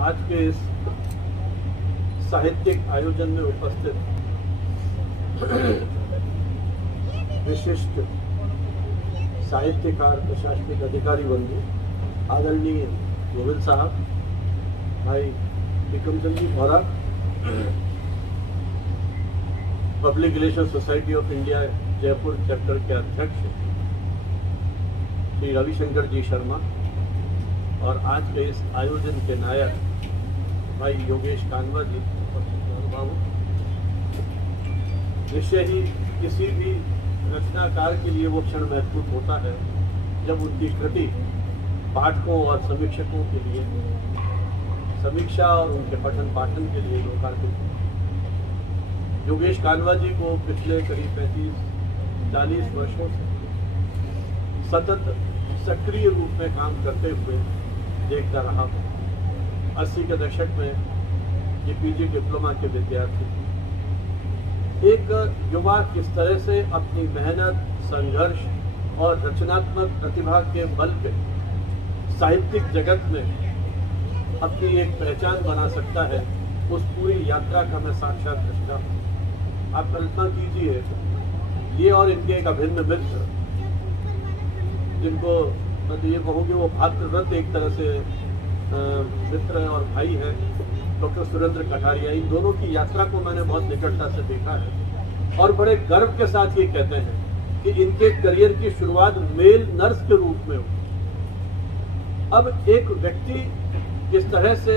आज के इस साहित्यिक आयोजन में उपस्थित विशिष्ट साहित्यकार, प्रशासनिक अधिकारी बंधु, आदरणीय गोविंद साहब, भाई विक्रमचंद जी भौरा, public relation society of India Jaipur chapter के अध्यक्ष श्री रविशंकर जी शर्मा और आज के इस आयोजन के नायक भाई योगेश कानवा जी, निश्चय ही किसी भी रचनाकार के लिए वो क्षण महत्वपूर्ण होता है जब उनकी कृति पाठकों और समीक्षकों के लिए समीक्षा और उनके पठन पाठन के लिए लोकार्पित हो। योगेश कानवा जी को पिछले करीब 35-40 वर्षों से सतत सक्रिय रूप में काम करते हुए देखता रहा हूँ। 80 के दशक में ये पीजी डिप्लोमा के विद्यार्थी, एक युवा किस तरह से अपनी मेहनत, संघर्ष और रचनात्मक प्रतिभा के बल पे साहित्यिक जगत में अपनी एक पहचान बना सकता है, उस पूरी यात्रा का मैं साक्षात दृष्टा हूँ। आप कल्पना कीजिए, ये और इनके एक अभिन्न मित्र, जिनको मैं तो ये कहूँगी वो भातृव्रत एक तरह से मित्र और भाई है, डॉक्टर सुरेंद्र कटारिया। इन दोनों की यात्रा को मैंने बहुत निकटता से देखा है और बड़े गर्व के साथ ये कहते हैं कि इनके करियर की शुरुआत मेल नर्स के रूप में हुई। अब एक व्यक्ति किस तरह से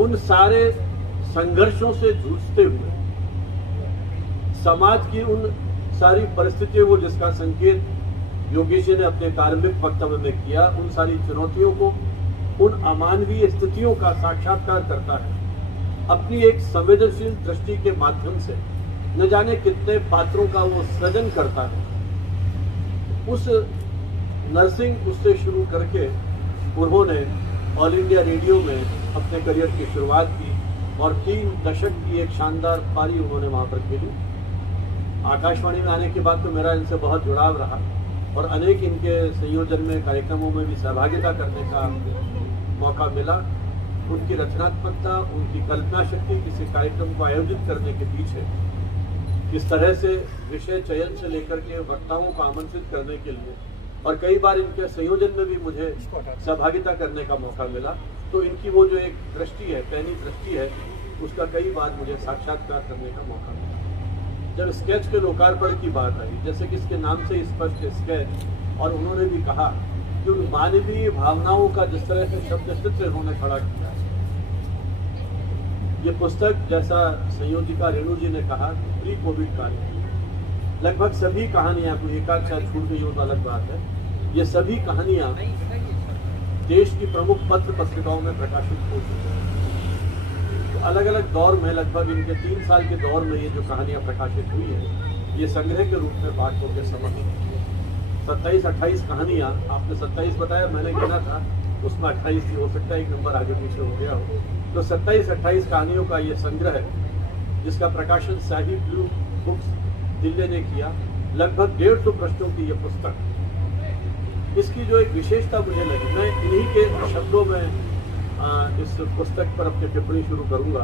उन सारे संघर्षों से जूझते हुए समाज की उन सारी परिस्थितियों को, जिसका संकेत योगेश जी ने अपने कार्मिक वक्तव्य में किया, उन सारी चुनौतियों को, उन अमानवीय स्थितियों का साक्षात्कार करता है, अपनी एक संवेदनशील दृष्टि के माध्यम से न जाने कितने पात्रों का वो सृजन करता है। उस नर्सिंग उससे शुरू करके उन्होंने ऑल इंडिया रेडियो में अपने करियर की शुरुआत की और 3 दशक की एक शानदार पारी उन्होंने वहां पर खेली। आकाशवाणी में आने के बाद तो मेरा इनसे बहुत जुड़ाव रहा और अनेक इनके संयोजन में, कार्यक्रमों में भी सहभागिता करने का मौका मिला। उनकी रचनात्मकता, उनकी कल्पना शक्ति किसी कार्यक्रम को आयोजित करने के पीछे किस तरह से विषय चयन से लेकर के वक्ताओं को आमंत्रित करने के लिए, और कई बार इनके संयोजन में भी मुझे सहभागिता करने का मौका मिला, तो इनकी वो जो एक दृष्टि है, पैनी दृष्टि है, उसका कई बार मुझे साक्षात्कार करने का मौका मिला। जब स्केच के लोकार्पण की बात आई, जैसे कि इसके नाम से स्पष्ट स्केच, और उन्होंने भी कहा कि उन मानवीय भावनाओं का जिस तरह से शब्द चित्र उन्होंने खड़ा किया, ये पुस्तक, जैसा संयोजिका रेणु जी ने कहा, प्री कोविड काल में लगभग सभी कहानियां, कोई एकाध शायद छूट गई हो तो अलग बात है, ये सभी कहानियां देश की प्रमुख पत्र पत्रिकाओं में प्रकाशित हो चुकी हैं। तो अलग अलग दौर में, लगभग इनके 3 साल के दौर में ये जो कहानियां प्रकाशित हुई है, ये संग्रह के रूप में पाठकों के समक्ष 27-28 कहानियां, आपने 27 बताया, मैंने गिना था, उसमें 28 थी, हो सकता है एक नंबर आगे पीछे हो गया हो। तो 27-28 कहानियों का ये संग्रह है, जिसका प्रकाशन शाही ब्लू बुक्स दिल्ली ने किया। लगभग 150 पृष्ठों की ये पुस्तक। इसकी जो एक विशेषता मुझे लगी, मैं इन्हीं के शब्दों में इस पुस्तक पर अपनी टिप्पणी शुरू करूंगा।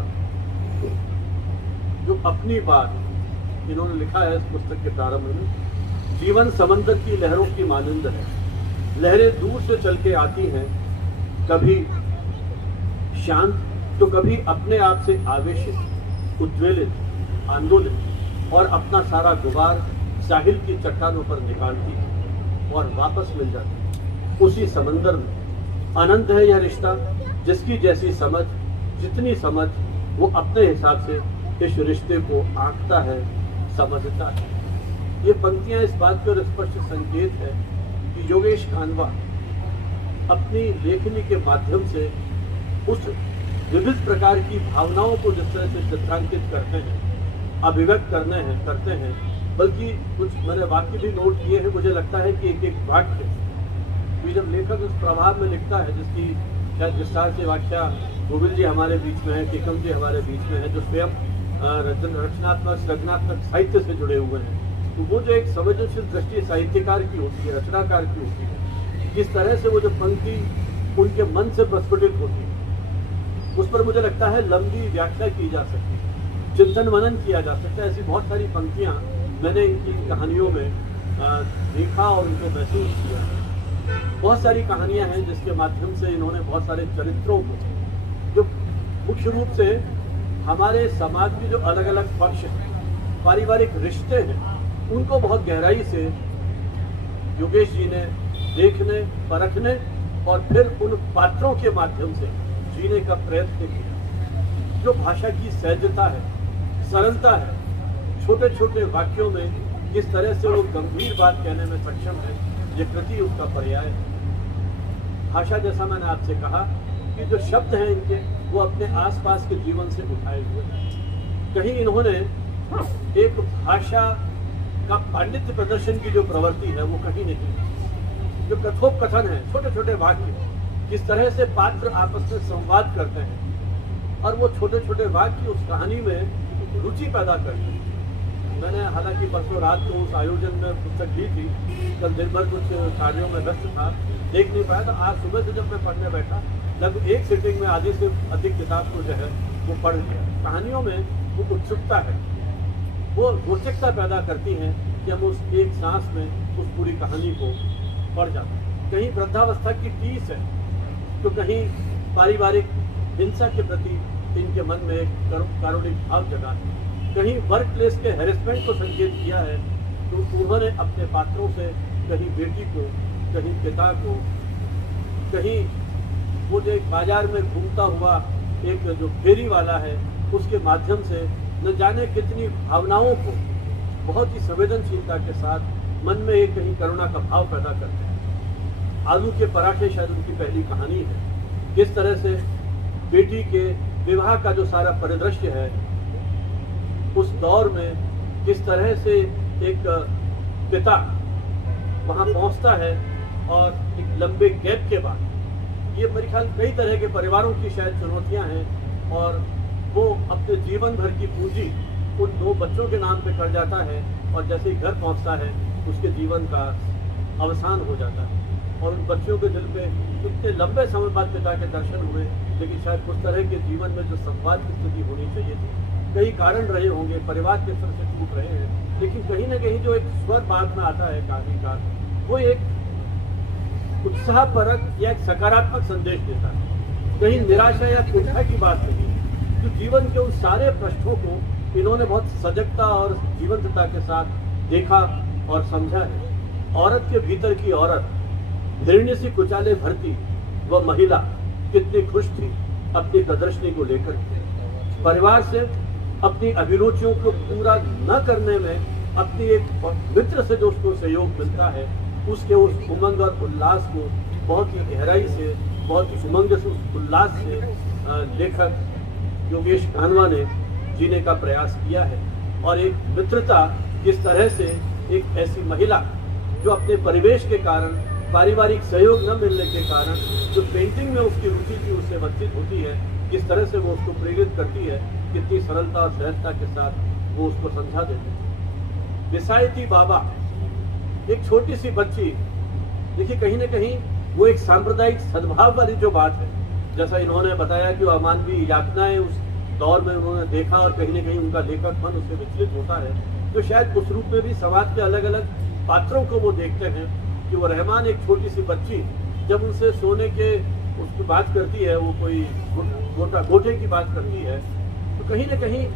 जो अपनी बात इन्होंने लिखा है इस पुस्तक के प्रारंभ में, जीवन समंदर की लहरों की मानंद है, लहरें दूर से चल के आती हैं, कभी शांत तो कभी अपने आप से आवेशित, उद्वेलित, आंदोलित, और अपना सारा गुबार साहिल की चट्टानों पर निकालती है और वापस मिल जाती है उसी समंदर में। अनंत है यह रिश्ता, जिसकी जैसी समझ, जितनी समझ, वो अपने हिसाब से इस रिश्ते को आंकता है, समझता है। ये पंक्तियां इस बात पर स्पष्ट संकेत है कि योगेश कानवा अपनी लेखनी के माध्यम से उस विविध प्रकार की भावनाओं को जिस तरह से चित्रांकित करते हैं, अभिव्यक्त करते हैं, बल्कि कुछ मैंने वाक्य भी नोट किए हैं। मुझे लगता है कि एक एक वाक्य कि जब लेखक उस प्रभाव में लिखता है, जिसकी शायद विस्तार से व्याख्या गोविंद जी हमारे बीच में है, टिकम जी हमारे बीच में है, जो स्वयं रचनात्मक सृजनात्मक साहित्य से जुड़े हुए हैं, तो वो जो एक संवेदनशील दृष्टि साहित्यकार की होती है, रचनाकार की होती है, जिस तरह से वो जो पंक्ति उनके मन से प्रस्फुटित होती है, उस पर मुझे लगता है लंबी व्याख्या की जा सकती है, चिंतन मनन किया जा सकता है। ऐसी बहुत सारी पंक्तियां मैंने इनकी कहानियों में देखा और उनको महसूस किया। बहुत सारी कहानियां हैं जिसके माध्यम से इन्होंने बहुत सारे चरित्रों को, जो मुख्य रूप से हमारे समाज के जो अलग अलग पक्ष हैं, पारिवारिक रिश्ते हैं, उनको बहुत गहराई से योगेश जी ने देखने, परखने और फिर उन पात्रों के माध्यम से जीने का प्रयत्न किया। जो भाषा की सहजता है, सरलता है, छोटे छोटे वाक्यों में किस तरह से वो गंभीर बात कहने में सक्षम है, ये कृति उसका पर्याय है। भाषा, जैसा मैंने आपसे कहा कि जो शब्द हैं इनके, वो अपने आसपास के जीवन से उठाए हुए हैं। कहीं इन्होंने एक भाषा का पांडित्य प्रदर्शन की जो प्रवृत्ति है वो कहीं नहीं। जो कथोपकथन है, छोटे छोटे वाक्य, किस तरह से पात्र आपस में संवाद करते हैं और वो छोटे छोटे वाक्य उस कहानी में रुचि पैदा करते हैं। मैंने हालांकि परसों रात को उस आयोजन में पुस्तक ली थी, कल दिन भर कुछ कार्यों में व्यस्त था, देख नहीं पाया, तो आज सुबह से जब मैं पढ़ने बैठा लगभग एक सिटिंग में आधी से अधिक किताब को जो है वो पढ़ लिया। कहानियों में वो उत्सुकता है, वो रोचकता पैदा करती हैं कि हम उस एक सांस में उस पूरी कहानी को पढ़ जाते हैं। कहीं वृद्धावस्था की टीस है, तो कहीं पारिवारिक हिंसा के प्रति इनके मन में एक कारुणिक भाव जगा है, कहीं वर्क प्लेस के हैरेसमेंट को संकेत किया है। तो उन्होंने अपने पात्रों से कहीं बेटी को, कहीं पिता को, कहीं वो जो एक बाजार में घूमता हुआ एक जो फेरी वाला है, उसके माध्यम से न जाने कितनी भावनाओं को बहुत ही संवेदनशीलता के साथ मन में एक कहीं करुणा का भाव पैदा करते हैं। आलू के पराठे शायद उनकी पहली कहानी है। किस तरह से बेटी के विवाह का जो सारा परिदृश्य है, उस दौर में किस तरह से एक पिता वहां पहुंचता है और एक लंबे गैप के बाद, ये मेरे ख्याल कई तरह के परिवारों की शायद चुनौतियां हैं, और वो अपने जीवन भर की पूंजी उन 2 बच्चों के नाम पे कर जाता है और जैसे ही घर पहुंचता है उसके जीवन का अवसान हो जाता है। और उन बच्चों के दिल पे इतने लंबे समय बाद पिता के दर्शन हुए, लेकिन शायद उस तरह के जीवन में जो संवाद की स्थिति होनी चाहिए थी, कई कारण रहे होंगे, परिवार के स्तर से टूट रहे हैं, लेकिन कहीं ना कहीं जो एक स्वर बाद में आता है कहानी का, वो एक उत्साहपरक या एक सकारात्मक संदेश देता है। कहीं निराशा या कुंठा की बात नहीं। तो जीवन के उन सारे प्रश्नों को इन्होंने बहुत सजगता और जीवंतता के साथ देखा और समझा है। औरत के भीतर की औरत, हिरण्य सी कुचाले भरती वह महिला कितनी खुश थी अपनी प्रदर्शनी को लेकर। परिवार से अपनी अभिरुचियों को पूरा न करने में अपनी एक मित्र से जो उसको सहयोग मिलता है, उसके उस उमंग और उल्लास को बहुत ही गहराई से, बहुत ही उमंग से, उल्लास से लेखक योगेश कानवा ने जीने का प्रयास किया है। और एक मित्रता, किस तरह से एक ऐसी महिला जो अपने परिवेश के कारण, पारिवारिक सहयोग न मिलने के कारण जो पेंटिंग में उसकी रुचि थी उससे वंचित होती है, किस तरह से वो उसको प्रेरित करती है, कितनी सरलता और सहजता के साथ वो उसको समझा देती है। विसायती बाबा, एक छोटी सी बच्ची, देखिए कहीं ना कहीं वो एक सांप्रदायिक सद्भाव वाली जो बात है, जैसा इन्होंने बताया कि अमानवीय यातनाएं उस दौर में उन्होंने देखा और कहीं ना कहीं उनका लेखक मन उससे विचलित होता है, तो शायद उस रूप में भी समाज के अलग अलग पात्रों को वो देखते हैं कि वो रहमान एक छोटी सी बच्ची जब उनसे सोने के उसकी बात करती है, वो कोई गोटे की बात करती है, तो कहीं ना कहीं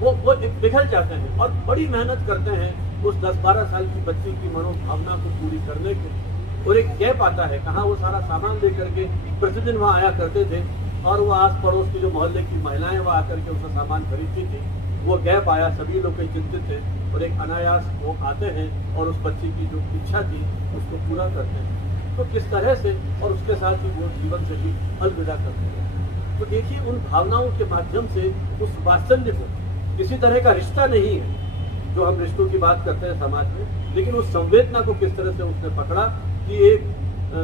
वो पिघल जाते हैं और बड़ी मेहनत करते हैं उस 10-12 साल की बच्ची की मनोभावना को पूरी करने के। और एक गैप आता है, कहाँ वो सारा सामान लेकर के प्रतिदिन वहाँ आया करते थे और वो आस पड़ोस की जो मोहल्ले की महिलाएं वहाँ आकर के उसका सामान खरीदती थी, वो गैप आया, सभी लोग कहीं चिंतित थे और एक अनायास वो आते हैं और उस बच्ची की जो इच्छा थी उसको पूरा करते हैं। तो किस तरह से, और उसके साथ ही वो जीवन से भी अलविदा करते हैं। तो देखिए उन भावनाओं के माध्यम से उस वात्सल्य को, किसी तरह का रिश्ता नहीं है जो हम रिश्तों की बात करते हैं समाज में, लेकिन उस संवेदना को किस तरह से उसने पकड़ा कि एक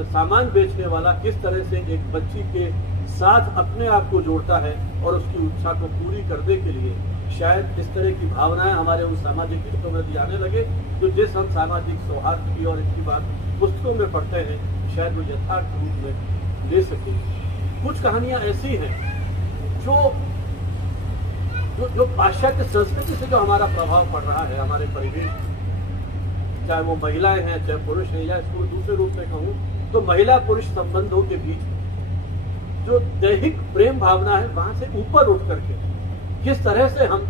सामान बेचने वाला किस तरह से एक बच्ची के साथ अपने आप को जोड़ता है और उसकी इच्छा को पूरी करने के लिए शायद इस तरह की भावनाएं हमारे उन सामाजिक रिश्तों में भी आने लगे, तो जिस हम सामाजिक सौहार्द की और इसकी बात पुस्तकों में पढ़ते हैं, शायद वो यथार्थ रूप में ले सके। कुछ कहानियां ऐसी हैं जो जो जो पाश्चात्य संस्कृति से जो हमारा प्रभाव पड़ रहा है हमारे परिवेश, चाहे वो महिलाएं हैं चाहे पुरुष हैं, या इसको दूसरे रूप में कहूं तो महिला पुरुष संबंधों के बीच जो दैहिक प्रेम भावना है वहां से ऊपर उठ करके किस तरह से हम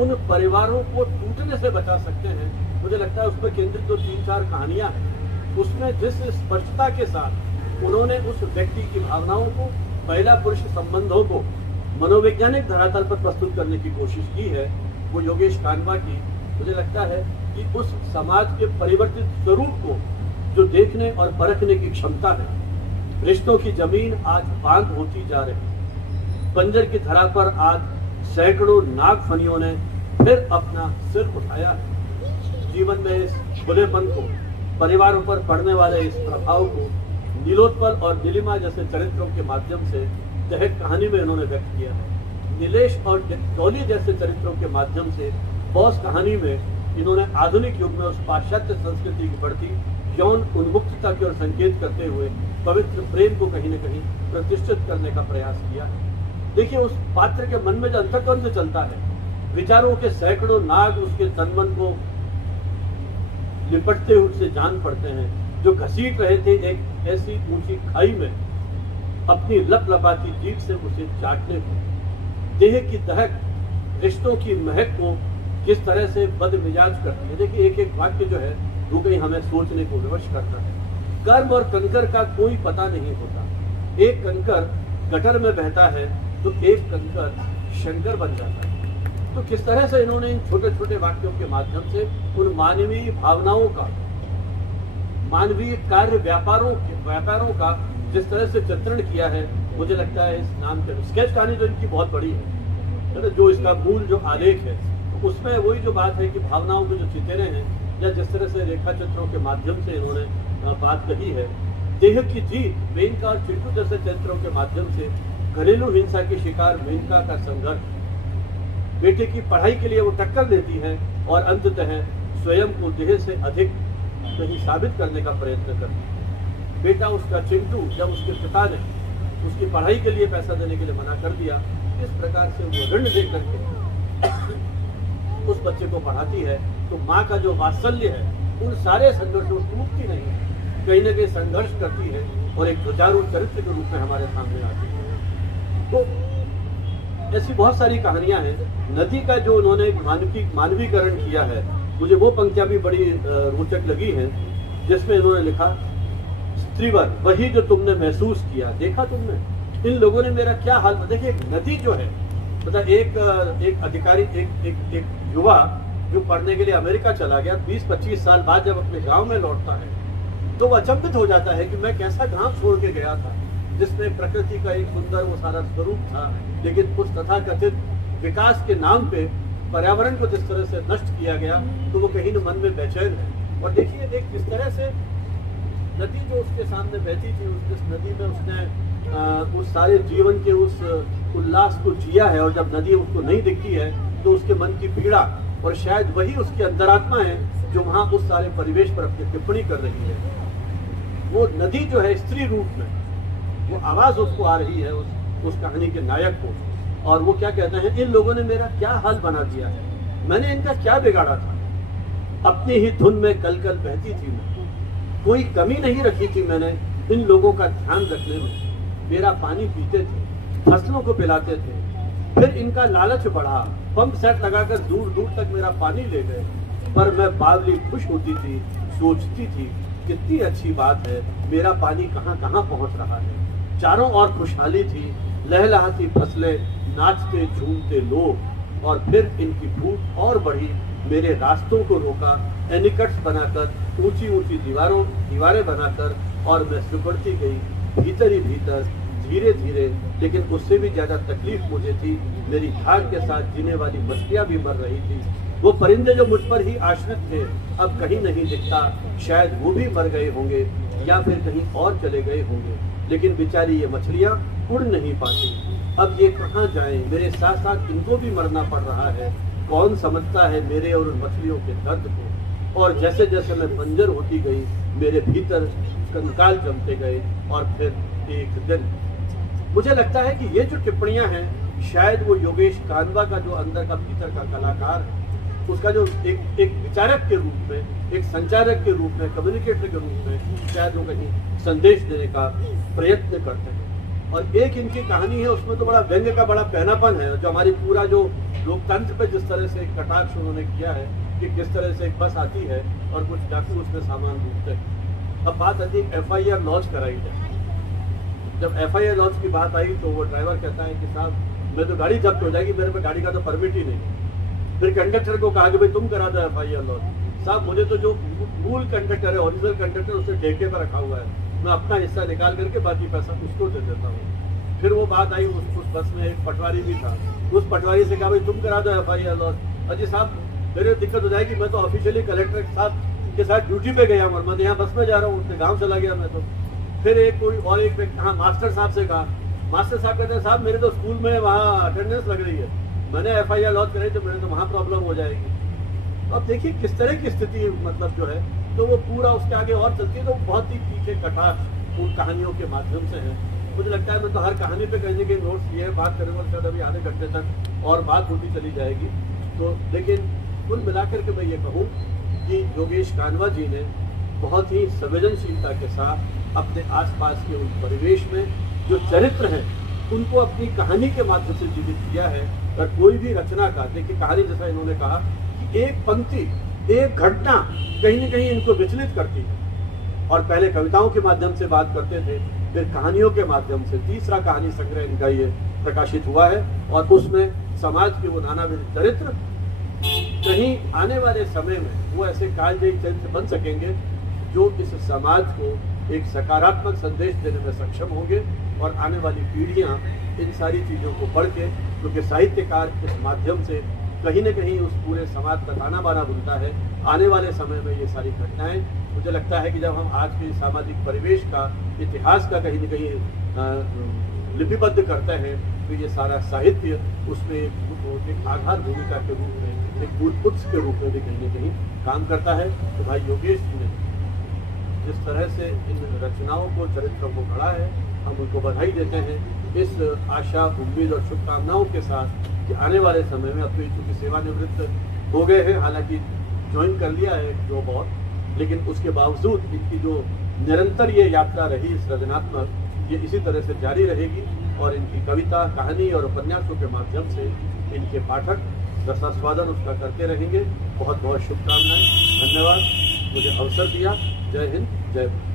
उन परिवारों को टूटने से बचा सकते हैं, मुझे लगता है उसमें केंद्रित जो 3-4 कहानियां हैं उसमें जिस स्पष्टता के साथ उन्होंने उस व्यक्ति की भावनाओं को, महिला पुरुष संबंधों को मनोवैज्ञानिक धरातल पर प्रस्तुत करने की कोशिश की है, वो योगेश कानवा की, मुझे लगता है कि उस समाज के परिवर्तित स्वरूप को जो देखने और परखने की क्षमता है। रिश्तों की जमीन आज बांध होती जा रही, बंजर की धरा पर आज सैकड़ों नागफनियों ने फिर अपना सिर उठाया है। जीवन में इस खुलेपन को, परिवारों पर पड़ने वाले इस प्रभाव को नीलोत्पल और नीलिमा जैसे चरित्रों के माध्यम से दहक कहानी में इन्होंने व्यक्त किया है। नीलेश और डॉली जैसे चरित्रों के माध्यम से बॉस कहानी में इन्होंने आधुनिक युग में उस पाश्चात्य संस्कृति की बढ़ती यौन उन्मुक्तता की ओर संकेत करते हुए पवित्र प्रेम को कहीं न कहीं प्रतिष्ठित करने का प्रयास किया है। देखिए, उस पात्र के मन में जो अंतर्द्वंद चलता है, विचारों के सैकड़ों नाग उसके तनमन को लिपटते हुए उससे जान पड़ते हैं, जो घसीट रहे थे एक ऐसी ऊंची खाई में अपनी लपलपाती जीभ से उसे चाटने को। देह की दहक रिश्तों की महक को किस तरह से बदमिजाज करती है। देखिए, एक एक वाक्य जो है वो कहीं हमें सोचने को विवश करता है। कर्म और कंकर का कोई पता नहीं होता, एक कंकर गटर में बहता है तो एक कंकर शंकर बन जाता है। तो किस तरह से इन्होंने इन छोटे छोटे वाक्यों के माध्यम से उन मानवीय भावनाओं का, मानवीय कार्य व्यापारों का जिस तरह से चित्रण किया है, मुझे लगता है इस नाम के स्केच कहानी जो इनकी बहुत बड़ी है, जो इसका मूल जो आलेख है उसमें वही जो बात है कि भावनाओं के जो चितेरे हैं, या जिस तरह से रेखा चित्रों के माध्यम से इन्होंने बात कही है, देह की जीत, मेनका और चिंटू जैसे चरित्रों के माध्यम से घरेलू हिंसा की शिकार मेनका का संघर्ष, बेटे की पढ़ाई के लिए वो टक्कर देती है और अंततः स्वयं को देह से अधिक कहीं साबित करने का प्रयत्न करती है। बेटा उसका चिंटू, जब उसके पिता ने उसकी पढ़ाई के लिए पैसा देने के लिए मना कर दिया, इस प्रकार से वो ऋण दे करके उस बच्चे को पढ़ाती है, तो माँ का जो वात्सल्य है उन सारे संघर्षों की मुक्ति नहीं है, कहीं न कहीं संघर्ष करती है और एक जुझारू चरित्र के रूप में हमारे सामने आती है। तो ऐसी बहुत सारी कहानियां हैं। नदी का जो उन्होंने मानवीकरण किया है, मुझे वो पंक्तियां भी बड़ी रोचक लगी हैं, जिसमें इन्होंने लिखा, स्त्रीवर वही जो तुमने महसूस किया, देखा तुमने इन लोगों ने मेरा क्या हाल। देखिए, नदी जो है, मतलब एक अधिकारी, एक युवा जो पढ़ने के लिए अमेरिका चला गया, 20-25 साल बाद जब अपने गांव में लौटता है तो वह अचंभित हो जाता है कि मैं कैसा गांव छोड़ के गया था, जिसमें प्रकृति का एक सुंदर वो सारा स्वरूप था, लेकिन उस तथाकथित विकास के नाम पे पर्यावरण को जिस तरह से नष्ट किया गया, तो वो कहीं न मन में बेचैन है। और देखिए, देख किस तरह से नदी जो उसके सामने बहती थी, उस नदी में उसने उस सारे जीवन के उस उल्लास को जिया है, और जब नदी उसको नहीं दिखती है तो उसके मन की पीड़ा, और शायद वही उसकी अंतरात्मा है जो वहां उस सारे परिवेश पर अपनी टिप्पणी कर रही है। वो नदी जो है स्त्री रूप में, वो आवाज उसको आ रही है उस कहानी के नायक को, और वो क्या कहते हैं, इन लोगों ने मेरा क्या हाल बना दिया है, मैंने इनका क्या बिगाड़ा था, अपनी ही धुन में कल कल बहती थी मैं, कोई कमी नहीं रखी थी मैंने इन लोगों का ध्यान रखने में, मेरा पानी पीते थे, फसलों को पिलाते थे, फिर इनका लालच बढ़ा, पंप सेट लगाकर दूर दूर तक मेरा पानी ले गए, पर मैं बावली खुश होती थी, सोचती थी कितनी अच्छी बात है, मेरा पानी कहाँ कहाँ पहुँच रहा है। चारों ओर खुशहाली थी, लहलहाती फसलें, नाचते झूमते लोग, और फिर इनकी भूख और बढ़ी, मेरे रास्तों को रोका, एनिकट्स बनाकर, ऊंची ऊंची दीवारें बनाकर, और मैं सिकुड़ती गई भीतर ही भीतर, धीरे धीरे। लेकिन उससे भी ज्यादा तकलीफ मुझे थी, मेरी धार के साथ जीने वाली मछलियां भी मर रही थी, वो परिंदे जो मुझ पर ही आश्रित थे अब कहीं नहीं दिखता, शायद वो भी मर गए होंगे या फिर कहीं और चले गए होंगे, लेकिन बेचारी ये मछलियां उड़ नहीं पाती, अब ये कहाँ जाएं, मेरे साथ साथ इनको भी मरना पड़ रहा है, कौन समझता है मेरे और उन मछलियों के दर्द को। और जैसे जैसे मैं बंजर होती गई, मेरे भीतर कंकाल जमते गए, और फिर एक दिन मुझे लगता है कि ये जो टिप्पणियां हैं, शायद वो योगेश कानवा का जो अंदर का भीतर का कलाकार है, उसका जो एक विचारक के रूप में, एक संचारक के रूप में, कम्युनिकेटर के रूप में शायद वो कहीं संदेश देने का प्रयत्न करते हैं। और एक इनकी कहानी है, उसमें तो बड़ा व्यंग्य का बड़ा पहनापन है, जो हमारी पूरा जो लोकतंत्र पे जिस तरह से एक कटाक्ष उन्होंने किया है कि किस तरह से एक बस आती है और कुछ डाकू उसमें सामान ढूंढते हैं। अब बात आती है FIR लॉन्च कराई जाए। जब FIR लॉन्च की बात आई तो वो ड्राइवर कहता है कि साहब मैं तो गाड़ी जब्त हो जाएगी, मेरे पे गाड़ी का तो परमिट ही नहीं। फिर कंडक्टर को कहा कि भाई तुम करा दो FIR लॉन्च। साहब मुझे तो जो मूल कंडक्टर है, ओरिजिनल कंडक्टर, उसे ठेके पर रखा हुआ है, मैं अपना हिस्सा निकाल करके बाकी पैसा उसको दे देता हूँ। फिर वो बात आई, उस बस में एक पटवारी भी था, उस पटवारी से कहा भाई तुम करा दो FIR लॉन्च। अजी साहब मेरे दिक्कत हो जाएगी, मैं तो ऑफिशियली कलेक्टर के साथ ड्यूटी पे गया हूँ, मैं यहाँ बस में जा रहा हूँ, उसने गाँव चला गया मैं तो। फिर एक कोई और एक व्यक्ति, हाँ मास्टर साहब से कहा, मास्टर साहब कहते हैं साहब मेरे तो स्कूल में वहाँ अटेंडेंस लग रही है, मैंने FIR लॉन्च कराई तो मेरे तो वहाँ प्रॉब्लम हो जाएगी। अब देखिए किस तरह की स्थिति मतलब जो है, तो वो पूरा उसके आगे और चलती है, तो बहुत ही पीछे कटाक्ष उन कहानियों के माध्यम से है। मुझे लगता है मैं तो हर कहानी पे कहने के नोट्स लिए बात करेंगे, शायद अभी आधे घंटे तक और बात होती चली जाएगी। तो लेकिन कुल मिलाकर के मैं ये कहूँ कि योगेश कानवा जी ने बहुत ही संवेदनशीलता के साथ अपने आसपास के उन परिवेश में जो चरित्र हैं उनको अपनी कहानी के माध्यम से जीवित किया है। और कोई भी रचना का, देखिए कहानी जैसा इन्होंने कहा कि एक पंक्ति, एक घटना कहीं न कहीं इनको विचलित करती है। और पहले कविताओं के माध्यम से बात करते थे, फिर कहानियों के माध्यम से तीसरा कहानी संग्रह इनका ये प्रकाशित हुआ है। और उसमें समाज के वो नानाविध चरित्र कहीं आने वाले समय में वो ऐसे कालजयी चरित्र बन सकेंगे जो इस समाज को एक सकारात्मक संदेश देने में सक्षम होंगे। और आने वाली पीढ़ियां इन सारी चीज़ों को पढ़ के, क्योंकि साहित्यकार इस माध्यम से कहीं न कहीं उस पूरे समाज का ताना बाना बुनता है, आने वाले समय में ये सारी घटनाएं, मुझे लगता है कि जब हम आज के सामाजिक परिवेश का, इतिहास का कहीं न कहीं लिपिबद्ध करते हैं, तो ये सारा साहित्य उसमें एक आधार भूमिका के रूप में, एक मूल पुरुष के रूप में भी कहीं न कहीं काम करता है। तो भाई योगेश जी ने जिस तरह से इन रचनाओं को, चरित्रों को गढ़ा है, हम उनको बधाई देते हैं। इस आशा, उम्मीद और शुभकामनाओं के साथ कि आने वाले समय में, अब तो चूँकि सेवानिवृत्त हो गए हैं, हालांकि ज्वाइन कर लिया है जॉब और, लेकिन उसके बावजूद इनकी जो निरंतर ये यात्रा रही सृजनात्मक, ये इसी तरह से जारी रहेगी। और इनकी कविता, कहानी और उपन्यासों के माध्यम से इनके पाठक रसास्वादन उसका करते रहेंगे। बहुत बहुत शुभकामनाएं, धन्यवाद मुझे अवसर दिया। जय हिंद, जय भारत।